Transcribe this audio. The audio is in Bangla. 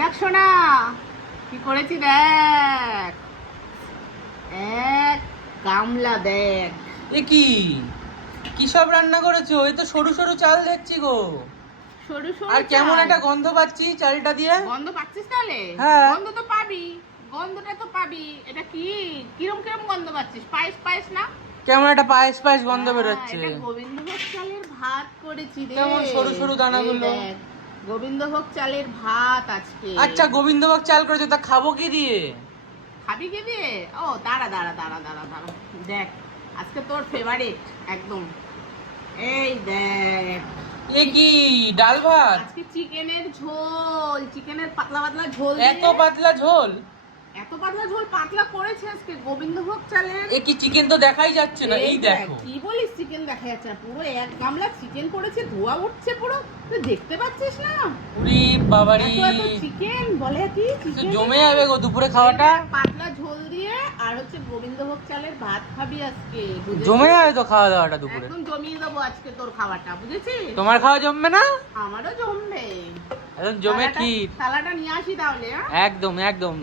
দেখ শোনা কি করেছি, দেখ এক গামলা, দেখ এ কি সব রান্না করেছো? এই তো সরু সরু চাল দেখছি গো। সরু সরু আর কেমন চাল। একটা গন্ধ পাচ্ছি চালটা দিয়ে। গন্ধ পাচ্ছিস তাহলে? হ্যাঁ। গন্ধ তো পাবি, গন্ধটা তো পাবি। এটা কি কিরম কিরম গন্ধ পাচ্ছিস? পায়েস পায়েস না? কেমন একটা পায়েস পায়েস গন্ধ হ্যাঁ, বেরোচ্ছে। এটা গোবিন্দভোগ চালের ভাত করেছি রে। কেমন সরু সরু দানাগুলো। এই দেখ, গোবিন্দভোগ চালের ভাত আজকে। আচ্ছা, গোবিন্দভোগ চাল করেছো, তা খাবো কি দিয়ে? খাবি কি দিয়ে? ও দাঁড়া দাঁড়া দাঁড়া দাঁড়া দাঁড়া, দেখ আজকে তোর ফেভারিট একদম। এই দেখ, এ কি ডাল ভাত? আজকে চিকেনের ঝোল, চিকেনের পাতলা পাতলা ঝোল এত দিয়ে। পাতলা ঝোল? এত পাতলা ঝোল পাতলা করেছে আজকে গোবিন্দভোগ চালের। এ কি চিকেন তো দেখাই যাচ্ছে না। এই দেখ, দেখো। কি বলিস চিকেন দেখা যাচ্ছে না? পুরো এক গামলা চিকেন করেছে, ধোয়া উঠছে পুরো, তুই দেখতে পাচ্ছিস না? উরি বাবারি, এত চিকেন বলে কি তো চিকেন জমে যাবে গো দুপুরে খাওয়াটা। পাতলা ঝোল দিয়ে। আর হচ্ছে গোবিন্দভোগ চালের ভাত খাবি আজকে, বুঝেছিস? জমে যাবে তো খাওয়া দাওয়াটা দুপুরে। একদম জমিয়ে দেবো আজকে তোর খাওয়াটা, বুঝেছিস? তোমার খাওয়া জমবে না? আমারও জমবে। একদম জমে ক্ষীর। থালাটা নিয়ে আসি তাহলে, হ্যাঁ? একদম একদম।